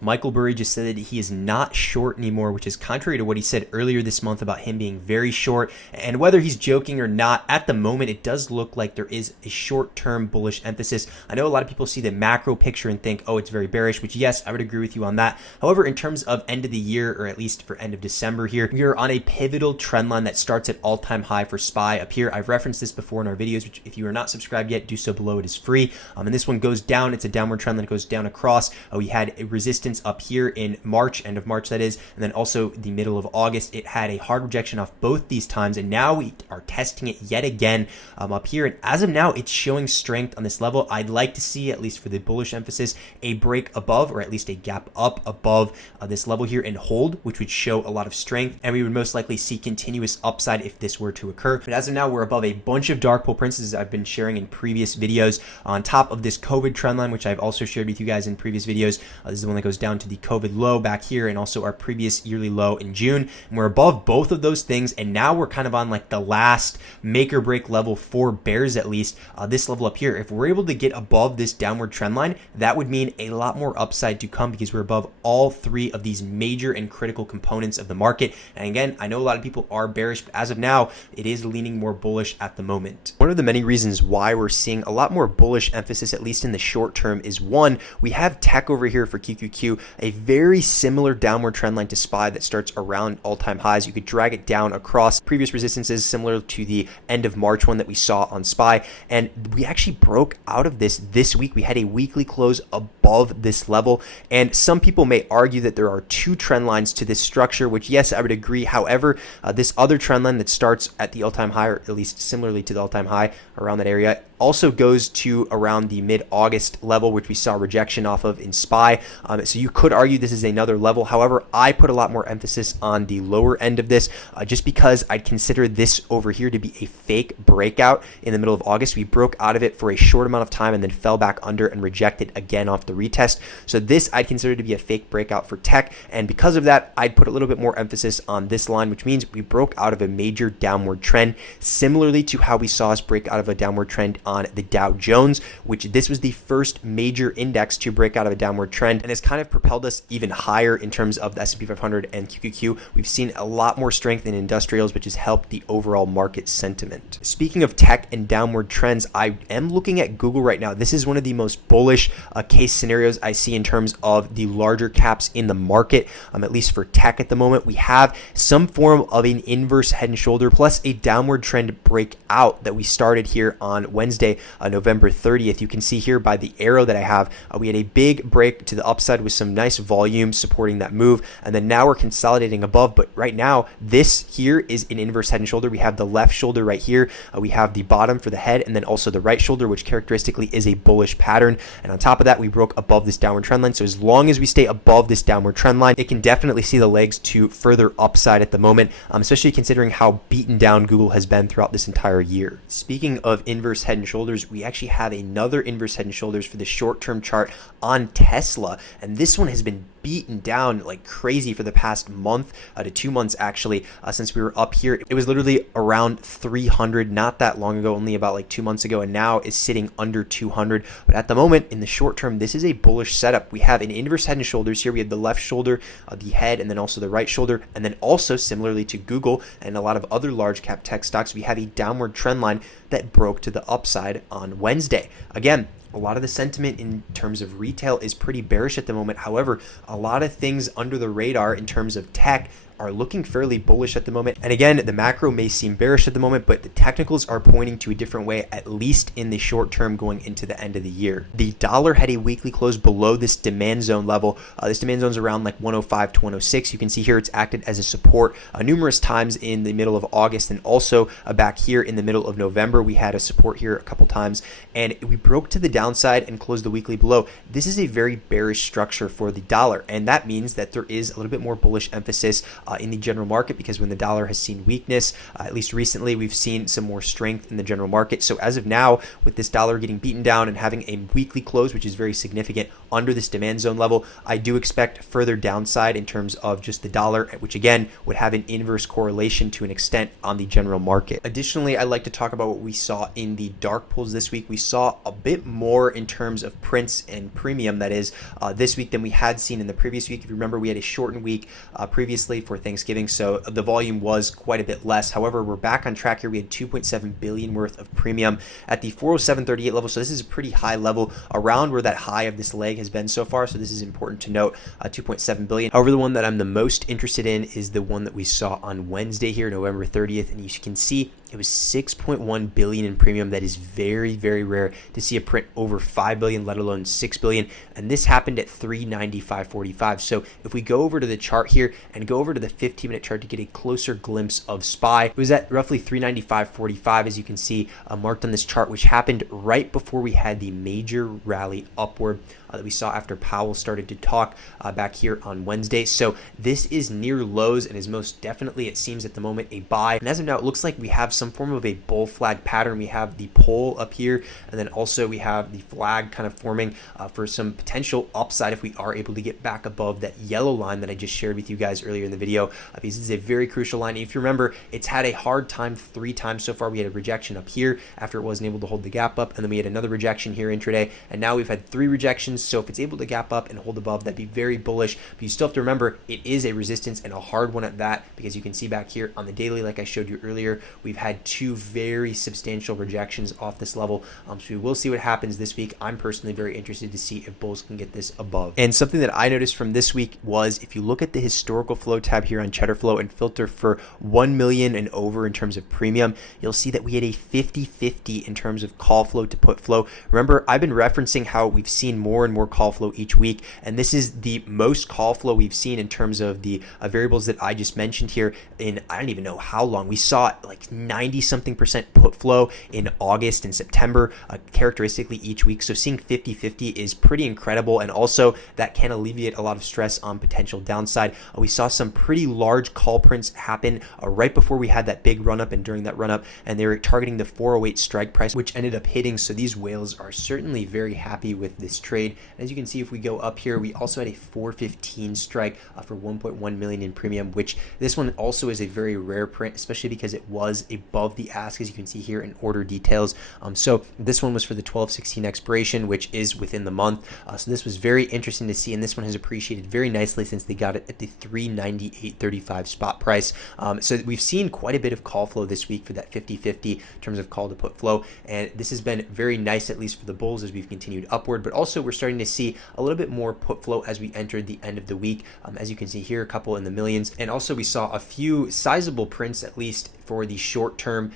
Michael Burry just said that he is not short anymore, which is contrary to what he said earlier this month about him being very short. And whether he's joking or not, at the moment, it does look like there is a short-term bullish emphasis. I know a lot of people see the macro picture and think, oh, it's very bearish, which yes, I would agree with you on that. However, in terms of end of the year, or at least for end of December here, we are on a pivotal trend line that starts at all-time high for SPY up here. I've referenced this before in our videos, which if you are not subscribed yet, do so below. It is free. And this one goes down. It's a downward trend line. It goes down across. We had a resistance up here in March, end of March that is, and then also the middle of August. It had a hard rejection off both these times, and now we are testing it yet again up here. And as of now, it's showing strength on this level. I'd like to see, at least for the bullish emphasis, a break above, or at least a gap up above this level here and hold, which would show a lot of strength, and we would most likely see continuous upside if this were to occur. But as of now, we're above a bunch of dark pool prints, as I've been sharing in previous videos, on top of this COVID trend line, which I've also shared with you guys in previous videos. This is the one that goes down to the COVID low back here, and also our previous yearly low in June. And we're above both of those things, and now we're kind of on like the last make or break level for bears, at least this level up here. If we're able to get above this downward trend line, that would mean a lot more upside to come, because we're above all three of these major and critical components of the market. And again, I know a lot of people are bearish, but as of now, it is leaning more bullish at the moment. One of the many reasons why we're seeing a lot more bullish emphasis, at least in the short term, is one, we have tech over here for QQQ, a very similar downward trend line to SPY that starts around all-time highs. You could drag it down across previous resistances similar to the end of March one that we saw on SPY, and we actually broke out of this week. We had a weekly close above this level, and some people may argue that there are two trend lines to this structure, which yes, I would agree. However, this other trend line that starts at the all-time high, or at least similarly to the all-time high around that area, also goes to around the mid-August level, which we saw rejection off of in SPY. So you could argue this is another level. However, I put a lot more emphasis on the lower end of this, just because I'd consider this over here to be a fake breakout in the middle of August. We broke out of it for a short amount of time and then fell back under and rejected again off the retest. So this I'd consider to be a fake breakout for tech, and because of that, I'd put a little bit more emphasis on this line, which means we broke out of a major downward trend, similarly to how we saw us break out of a downward trend on the Dow Jones, which this was the first major index to break out of a downward trend, and has kind of propelled us even higher in terms of the S&P 500 and QQQ. We've seen a lot more strength in industrials, which has helped the overall market sentiment. Speaking of tech and downward trends, I am looking at Google right now. This is one of the most bullish case scenarios I see in terms of the larger caps in the market, at least for tech at the moment. We have some form of an inverse head and shoulder plus a downward trend breakout that we started here on Wednesday, November 30th. You can see here by the arrow that I have, we had a big break to the upside with some nice volume supporting that move, and then now we're consolidating above. But right now, this here is an inverse head and shoulder. We have the left shoulder right here, we have the bottom for the head, and then also the right shoulder, which characteristically is a bullish pattern. And on top of that, we broke above this downward trend line. So as long as we stay above this downward trend line, it can definitely see the legs to further upside at the moment, especially considering how beaten down Google has been throughout this entire year. Speaking of inverse head and shoulders, we actually have another inverse head and shoulders for the short-term chart on Tesla, and this one has been beaten down like crazy for the past month to 2 months actually, since we were up here. It was literally around 300 not that long ago, only about like 2 months ago, and now is sitting under 200. But at the moment, in the short term, this is a bullish setup. We have an inverse head and shoulders here. We have the left shoulder, the head, and then also the right shoulder, and then also similarly to Google and a lot of other large cap tech stocks, we have a downward trend line that broke to the upside on Wednesday. Again, a lot of the sentiment in terms of retail is pretty bearish at the moment. However, a lot of things under the radar in terms of tech are looking fairly bullish at the moment. And again, the macro may seem bearish at the moment, but the technicals are pointing to a different way, at least in the short term going into the end of the year. The dollar had a weekly close below this demand zone level. This demand zone is around like 105 to 106. You can see here it's acted as a support numerous times in the middle of August, and also back here in the middle of November, we had a support here a couple times, and we broke to the downside and closed the weekly below. This is a very bearish structure for the dollar, and that means that there is a little bit more bullish emphasis in the general market, because when the dollar has seen weakness, at least recently, we've seen some more strength in the general market. So as of now, with this dollar getting beaten down and having a weekly close, which is very significant under this demand zone level, I do expect further downside in terms of just the dollar, which again would have an inverse correlation to an extent on the general market. Additionally, I'd like to talk about what we saw in the dark pools this week. We saw a bit more in terms of prints and premium, that is, this week than we had seen in the previous week. If you remember, we had a shortened week previously for Thanksgiving, so the volume was quite a bit less. However, we're back on track here. We had 2.7 billion worth of premium at the 407.38 level, so this is a pretty high level around where that high of this leg has been so far, so this is important to note, 2.7 billion. However, the one that I'm the most interested in is the one that we saw on Wednesday here, November 30th, and you can see it was 6.1 billion in premium. That is very, very rare to see a print over 5 billion, let alone 6 billion. And this happened at 395.45. So if we go over to the chart here and go over to the 15-minute chart to get a closer glimpse of SPY, it was at roughly 395.45, as you can see marked on this chart, which happened right before we had the major rally upward that we saw after Powell started to talk back here on Wednesday. So this is near lows and is most definitely, it seems at the moment, a buy. And as of now, it looks like we have some form of a bull flag pattern. We have the pole up here, and then also we have the flag kind of forming for some potential upside if we are able to get back above that yellow line that I just shared with you guys earlier in the video, because this is a very crucial line. If you remember, it's had a hard time 3 times so far. We had a rejection up here after it wasn't able to hold the gap up, and then we had another rejection here intraday, and now we've had 3 rejections. So if it's able to gap up and hold above, that'd be very bullish. But you still have to remember, it is a resistance, and a hard one at that, because you can see back here on the daily, like I showed you earlier, we've had 2 very substantial rejections off this level. So we will see what happens this week. I'm personally very interested to see if bulls can get this above. And something that I noticed from this week was, if you look at the historical flow tab here on Cheddar Flow and filter for 1 million and over in terms of premium, you'll see that we had a 50-50 in terms of call flow to put flow. Remember, I've been referencing how we've seen more and more call flow each week, and this is the most call flow we've seen in terms of the variables that I just mentioned here in, I don't even know how long. We saw like 90 something percent put flow in August and September, characteristically each week. So seeing 50-50 is pretty incredible, and also that can alleviate a lot of stress on potential downside. We saw some pretty large call prints happen right before we had that big run up and during that run up, and they were targeting the 408 strike price, which ended up hitting. So these whales are certainly very happy with this trade. As you can see, if we go up here, we also had a 415 strike for 1.1 million in premium, which this one also is a very rare print, especially because it was above the ask, as you can see here in order details. So this one was for the 12/16 expiration, which is within the month. So this was very interesting to see, and this one has appreciated very nicely since they got it at the 398.35 spot price. So we've seen quite a bit of call flow this week for that 50-50 in terms of call to put flow, and this has been very nice, at least for the bulls, as we've continued upward. But also we're starting to see a little bit more put flow as we entered the end of the week. As you can see here, a couple in the millions, and also we saw a few sizable prints, at least for the short-term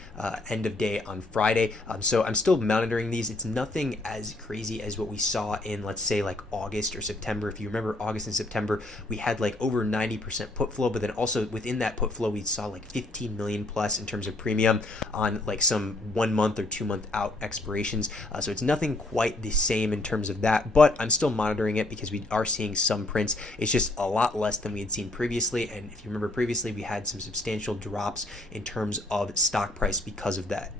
end of day on Friday. So I'm still monitoring these. It's nothing as crazy as what we saw in, let's say, like August or September. If you remember, August and September, we had like over 90% put flow, but then also within that put flow, we saw like 15 million plus in terms of premium on like some 1 month or 2 month out expirations. So it's nothing quite the same in terms of that, but I'm still monitoring it because we are seeing some prints. It's just a lot less than we had seen previously. And if you remember previously, we had some substantial drops in terms of stock price because of that.